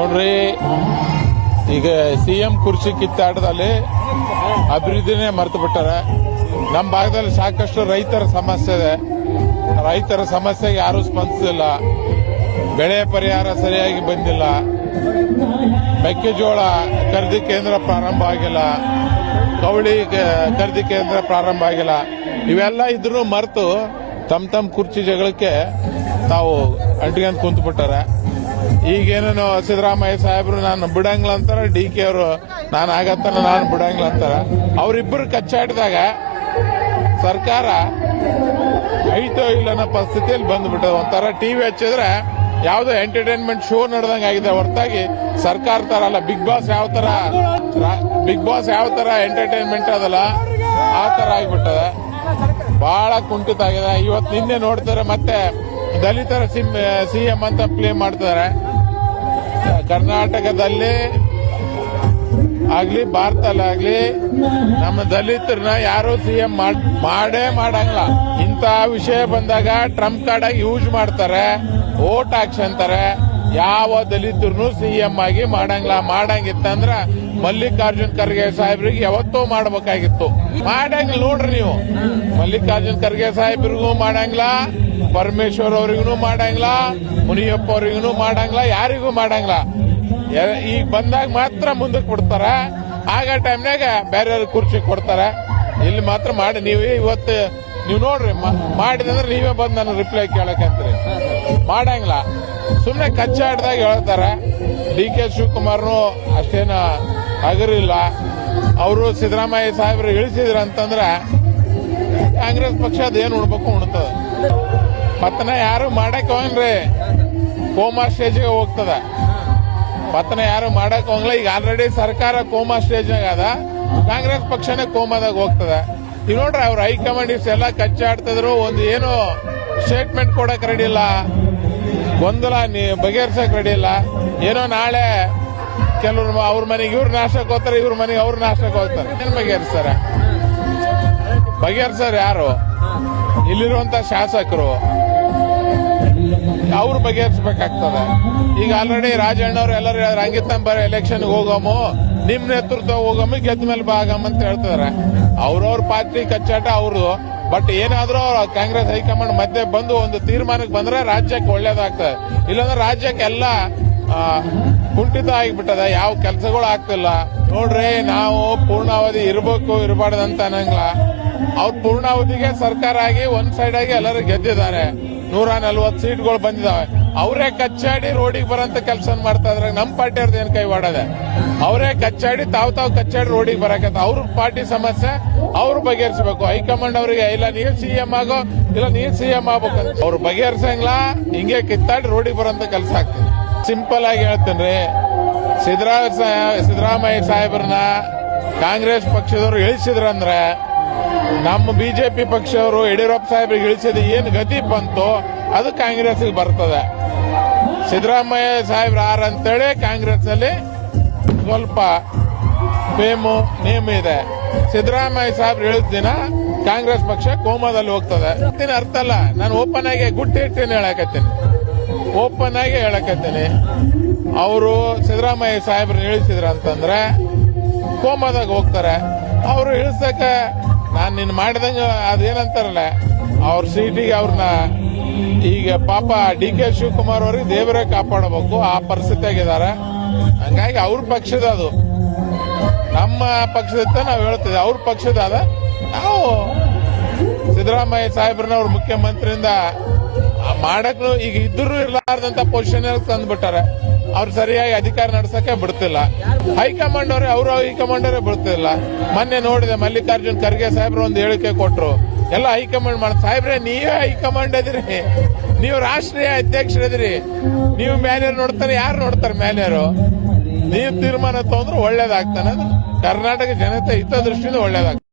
ನೋಡ್ರಿ, ಈಗ ಸಿಎಂ ಕುರ್ಚಿ ಕಿತ್ತಾಟದಲ್ಲಿ ಅಭಿವೃದ್ಧಿನೇ ಮರೆತು ಬಿಟ್ಟಾರೆ. ನಮ್ಮ ಭಾಗದಲ್ಲಿ ಸಾಕಷ್ಟು ರೈತರ ಸಮಸ್ಯೆ ಇದೆ. ರೈತರ ಸಮಸ್ಯೆಗೆ ಯಾರೂ ಸ್ಪಂದಿಸಿಲ್ಲ. ಬೆಳೆ ಪರಿಹಾರ ಸರಿಯಾಗಿ ಬಂದಿಲ್ಲ. ಮೆಕ್ಕೆಜೋಳ ಖರೀದಿ ಕೇಂದ್ರ ಪ್ರಾರಂಭ ಆಗಿಲ್ಲ. ಕವಳಿ ಖರೀದಿ ಕೇಂದ್ರ ಪ್ರಾರಂಭ ಆಗಿಲ್ಲ. ಇವೆಲ್ಲ ಇದ್ರೂ ಮರೆತು ತಮ್ಮ ಕುರ್ಚಿ ಜಗಳಕ್ಕೆ ತಾವು ಅಂಟಿಗೆಂದು ಕುಂತು ಬಿಟ್ಟಾರೆ. ಈಗೇನೇನು ಸಿದ್ದರಾಮಯ್ಯ ಸಾಹೇಬ್ರು ನಾನು ಬಿಡಂಗಿಲ್ಲ ಅಂತಾರ, DK ಅವರು ನಾನು ಆಗತ್ತಾನ ನಾನು ಬಿಡಂಗಿಲ್ಲ ಅಂತಾರ. ಅವರಿಬ್ಬರು ಕಚ್ಚಾಡಿದಾಗ ಸರ್ಕಾರ ಐತೋ ಇಲ್ಲ ಅನ್ನೋ ಪರಿಸ್ಥಿತಿಯಲ್ಲಿ ಬಂದ್ಬಿಟ್ಟದ. ಒಂಥರ ಟಿವಿ ಹಚ್ಚಿದ್ರೆ ಯಾವುದೋ ಎಂಟರ್ಟೈನ್ಮೆಂಟ್ ಶೋ ನಡೆದಂಗೆ ಆಗಿದೆ ಹೊರತಾಗಿ ಸರ್ಕಾರ ತರ ಅಲ್ಲ. ಬಿಗ್ ಬಾಸ್ ಯಾವ ತರ ಎಂಟರ್ಟೈನ್ಮೆಂಟ್ ಅದಲ್ಲ ಆ ತರ ಆಗಿಬಿಟ್ಟದ. ಬಹಳ ಕುಂಠಿತ ಆಗಿದೆ. ಇವತ್ತು ನಿನ್ನೆ ನೋಡ್ತಾರೆ ಮತ್ತೆ ದಲಿತರ ಸಿಎಂ ಅಂತ ಪ್ಲೇ ಮಾಡ್ತಾರೆ. ಕರ್ನಾಟಕದಲ್ಲಿ ಆಗ್ಲಿ ಭಾರತದಲ್ಲಾಗ್ಲಿ ನಮ್ಮ ದಲಿತರನ್ನ ಯಾರು ಸಿಎಂ ಮಾಡೇ ಮಾಡಂಗಿಲ್ಲ. ಇಂಥ ವಿಷಯ ಬಂದಾಗ ಟ್ರಂಪ್ ಕಾರ್ಡ್ ಆಗಿ ಯೂಸ್ ಮಾಡ್ತಾರೆ, ವೋಟ್ ಹಾಕ್ಸಂತಾರೆ. ಯಾವ ದಲಿತರನ್ನು ಸಿಎಂ ಆಗಿ ಮಾಡಂಗಿಲ್ಲ. ಮಾಡಂಗಿತ್ತಂದ್ರ ಮಲ್ಲಿಕಾರ್ಜುನ್ ಖರ್ಗೆ ಸಾಹೇಬ್ರಿಗೆ ಯಾವತ್ತೂ ಮಾಡಬೇಕಾಗಿತ್ತು. ಮಾಡಂಗಿಲ್ಲ ನೋಡ್ರಿ ನೀವು. ಮಲ್ಲಿಕಾರ್ಜುನ್ ಖರ್ಗೆ ಸಾಹೇಬ್ರಿಗೂ ಮಾಡಂಗಿಲ್ಲ, ಪರಮೇಶ್ವರ್ ಅವ್ರಿಗೂ ಮಾಡಂಗಿಲ್ಲ, ಮುನಿಯಪ್ಪ ಅವ್ರಿಗೂ ಮಾಡಂಗಿಲ್ಲ, ಯಾರಿಗೂ ಮಾಡಂಗಿಲ್ಲ. ಈಗ ಬಂದಾಗ ಮಾತ್ರ ಮುಂದಕ್ಕೆ ಬಿಡ್ತಾರ. ಆಗ ಟೈಮ್ನಾಗ ಬೇರೆ ಕುರ್ಚಿ ಕೊಡ್ತಾರ. ಇಲ್ಲಿ ಮಾತ್ರ ಮಾಡಿ ನೀವು ಇವತ್ತು ನೀವು ನೋಡ್ರಿ ಮಾಡಿದಂದ್ರೆ ನೀವೇ ಬಂದು ನನ್ನ ರಿಪ್ಲೈ ಕೇಳಕಂತ್ರಿ. ಮಾಡಂಗಿಲ್ಲ. ಸುಮ್ಮನೆ ಕಚ್ಚಾಡ್ದಾಗ ಹೇಳ್ತಾರೆ. DK ಶಿವಕುಮಾರ್ನು ಅಷ್ಟೇನ ಹಗರಿಲ್ಲ. ಅವರು ಸಿದ್ದರಾಮಯ್ಯ ಸಾಹೇಬ್ರು ಇಳಿಸಿದ್ರ ಅಂತಂದ್ರೆ ಕಾಂಗ್ರೆಸ್ ಪಕ್ಷ ಅದೇನು ಉಣ್ಬೇಕು ಉಣ್ತದ. ಪತನ ಯಾರು ಮಾಡಕ್ ಹೋಗನ್ರಿ, ಕೋಮಾ ಸ್ಟೇಜ್ಗೆ ಹೋಗ್ತದ. ಪತನ ಯಾರು ಮಾಡಕ್ ಹೋಗಲ್ಲ. ಈಗ ಆಲ್ರೆಡಿ ಸರ್ಕಾರ ಕೋಮಾ ಸ್ಟೇಜ್ನಾಗ ಅದ. ಕಾಂಗ್ರೆಸ್ ಪಕ್ಷನೇ ಕೋಮಾದಾಗ ಹೋಗ್ತದ. ಈಗ ನೋಡ್ರಿ ಅವ್ರ ಹೈಕಮಾಂಡ್ ಎಲ್ಲ ಕಚ್ಚಾಡ್ತಿದ್ರು. ಒಂದು ಏನು ಸ್ಟೇಟ್ಮೆಂಟ್ ಕೊಡಕ್ ರೆಡಿ ಇಲ್ಲ. ಗೊಂದಲ ಬಗೆಹರ್ಸಕ್ ರೆಡಿ ಇಲ್ಲ. ಏನೋ ನಾಳೆ ಕೆಲವ್ರು ಅವ್ರ ಮನೆಗೆ ಇವ್ರು ನಾಶಕ್ಕೆ ಹೋಗ್ತಾರೆ, ಇವ್ರ ಮನೆಗೆ ಅವ್ರು ನಾಶಕ್ಕೆ ಹೋಗ್ತಾರೆ. ಏನ್ ಬಗೆಹರ್ಸಾರ ಯಾರು? ಇಲ್ಲಿರುವಂತ ಶಾಸಕರು ಅವ್ರು ಬಗೆಹರಿಸಬೇಕಾಗ್ತದೆ. ಈಗ ಆಲ್ರೆಡಿ ರಾಜಣ್ಣವ್ರು ಎಲ್ಲರೂ ಹೇಳಿದ್ರೆ ಹಂಗಿತ್ತಂಬರ ಎಲೆಕ್ಷನ್ ಹೋಗಮು, ನಿಮ್ ನೇತೃತ್ವ ಹೋಗಮ್ಮ, ಗೆದ್ದ ಮೇಲೆ ಭಾಗಮ್ಮ ಅಂತ ಹೇಳ್ತಾರೆ. ಅವ್ರವ್ರ ಪಾರ್ಟಿ ಕಚ್ಚಾಟ ಅವ್ರದ್ದು. ಬಟ್ ಏನಾದ್ರೂ ಕಾಂಗ್ರೆಸ್ ಹೈಕಮಾಂಡ್ ಮಧ್ಯೆ ಬಂದು ಒಂದು ತೀರ್ಮಾನಕ್ಕೆ ಬಂದ್ರೆ ರಾಜ್ಯಕ್ಕೆ ಒಳ್ಳೇದಾಗ್ತದೆ. ಇಲ್ಲಾಂದ್ರೆ ರಾಜ್ಯಕ್ಕೆ ಎಲ್ಲ ಕುಂಠಿತ ಆಗಿಬಿಟ್ಟದ. ಯಾವ ಕೆಲಸಗಳು ಆಗ್ತಿಲ್ಲ. ನೋಡ್ರಿ, ನಾವು ಪೂರ್ಣಾವಧಿ ಇರಬೇಕು ಇರಬಾರ್ದಂತ ಅನ್ನಂಗಿಲ್ಲ. ಅವ್ರ ಪೂರ್ಣಾವಧಿಗೆ ಸರ್ಕಾರ ಆಗಿ ಒಂದ್ ಸೈಡ್ ಆಗಿ ಎಲ್ಲರೂ ಗೆದ್ದಿದ್ದಾರೆ. 140 ಸೀಟ್ಗಳು ಬಂದಿದಾವೆ. ಅವರೇ ಕಚ್ಚಾಡಿ ರೋಡಿಗೆ ಬರೋಂತ ಕೆಲಸ ಮಾಡ್ತಾ ಇದ್ರೆ ನಮ್ಮ ಪಾರ್ಟಿ ಅವ್ರದ್ದು ಏನ್ ಕೈವಾಡದೆ? ಅವರೇ ಕಚ್ಚಾಡಿ ತಾವ್ ಕಚ್ಚಾಡಿ ರೋಡಿಗೆ ಬರಕತ್ತ. ಅವ್ರ ಪಾರ್ಟಿ ಸಮಸ್ಯೆ ಅವ್ರು ಬಗೆಹರಿಸಬೇಕು. ಹೈಕಮಾಂಡ್ ಅವರಿಗೆ ಇಲ್ಲ ನೀವ್ ಸಿಎಂ ಆಗೋ, ಇಲ್ಲ ನೀವ್ ಸಿಎಂ ಆಗ್ಬೇಕಂತ ಅವ್ರು ಬಗೆಹರಿಸಂಗಿಲ್ಲ. ಹಿಂಗೆ ಕಿತ್ತಾಡಿ ರೋಡಿಗೆ ಬರೋಂತ ಕೆಲಸ ಆಗ್ತದೆ. ಸಿಂಪಲ್ ಆಗಿ ಹೇಳ್ತೇನ್ರಿ, ಸಿದ್ದರಾಮಯ್ಯ ಸಾಹೇಬ್ರನ್ನ ಕಾಂಗ್ರೆಸ್ ಪಕ್ಷದವರು ಇಳಿಸಿದ್ರಂದ್ರೆ ನಮ್ಮ ಬಿಜೆಪಿ ಪಕ್ಷವರು ಯಡಿಯೂರಪ್ಪ ಸಾಹೇಬ್ರಿಗೆ ಇಳಿಸಿದ ಏನ್ ಗತಿ ಬಂತು ಅದು ಕಾಂಗ್ರೆಸ್ಗೆ ಬರ್ತದೆ. ಸಿದ್ದರಾಮಯ್ಯ ಸಾಹೇಬ್ರ ಅಂತೇಳಿ ಕಾಂಗ್ರೆಸ್ ನಲ್ಲಿ ಸ್ವಲ್ಪ ಫೇಮು ನೇಮ್ ಇದೆ. ಸಿದ್ದರಾಮಯ್ಯ ಸಾಹೇಬ್ರು ಇಳಿದ ದಿನ ಕಾಂಗ್ರೆಸ್ ಪಕ್ಷ ಕೋಮಾದಲ್ಲಿ ಹೋಗ್ತದೆ. ಅರ್ಥ ಅಲ್ಲ. ನಾನು ಓಪನ್ ಆಗಿ ಗುಟ್ಟಿಟ್ಟೇನೆ ಓಪನ್ ಆಗಿ ಹೇಳಕತ್ತೀನಿ. ಅವರು ಸಿದ್ದರಾಮಯ್ಯ ಸಾಹೇಬ್ರನ್ನ ಇಳಿಸಿದ್ರ ಅಂತಂದ್ರೆ ಕೋಮಾದಾಗ ಹೋಗ್ತಾರೆ. ಅವರು ಇಳಿಸಕ ನಾನ್ ನಿನ್ ಮಾಡಿದಂಗ ಅದೇನಂತಾರಲ್ಲ ಅವ್ರ ಸೀಟಿಗೆ ಅವ್ರನ್ನ ಈಗ ಪಾಪ DK ಶಿವಕುಮಾರ್ ಅವ್ರಿಗೆ ದೇವರೇ ಕಾಪಾಡಬೇಕು ಆ ಪರಿಸ್ಥಿತಿ ಆಗಿದ್ದಾರೆ. ಹಂಗಾಗಿ ಅವ್ರ ಪಕ್ಷದ ಅದು, ನಮ್ಮ ಪಕ್ಷದ ನಾವು ಹೇಳ್ತೀವಿ. ಅವ್ರ ಪಕ್ಷದ ಅದ. ನಾವು ಸಿದ್ದರಾಮಯ್ಯ ಸಾಹೇಬ್ರನ್ನ ಅವ್ರ ಮುಖ್ಯಮಂತ್ರಿಯಿಂದ ಮಾಡಕ್ ಈಗ ಇದ್ರೂ ಇರ್ಲಾರ್ದಂತ ಪೊಸಿಷನ್ ತಂದ್ಬಿಟ್ಟಾರೆ. ಅವ್ರು ಸರಿಯಾಗಿ ಅಧಿಕಾರ ನಡೆಸಕ್ಕೆ ಬಿಡ್ತಿಲ್ಲ. ಹೈಕಮಾಂಡ್ ಅವ್ರೆ ಅವ್ರ ಹೈಕಮಾಂಡ್ ಅವರೇ ಬಿಡ್ತಿಲ್ಲ. ಮೊನ್ನೆ ನೋಡಿದೆ ಮಲ್ಲಿಕಾರ್ಜುನ್ ಖರ್ಗೆ ಸಾಹೇಬ್ರು ಒಂದು ಹೇಳಿಕೆ ಕೊಟ್ರು. ಎಲ್ಲ ಹೈಕಮಾಂಡ್ ಮಾಡ ಸಾಹೇಬ್ರೆ, ನೀವೇ ಹೈಕಮಾಂಡ್ ಅದಿರಿ, ನೀವು ರಾಷ್ಟ್ರೀಯ ಅಧ್ಯಕ್ಷರದಿರಿ. ನೀವು ಮ್ಯಾನೇಜರ್ ನೋಡ್ತಾರೆ, ಯಾರು ನೋಡ್ತಾರೆ ಮ್ಯಾನೇಜರು? ನೀವು ತೀರ್ಮಾನ ತಗೊಂಡ್ರೆ ಒಳ್ಳೇದಾಗ್ತಾನೆ. ಕರ್ನಾಟಕ ಜನತೆ ಹಿತದೃಷ್ಟಿಯಿಂದ ಒಳ್ಳೇದಾಗ್ತದೆ.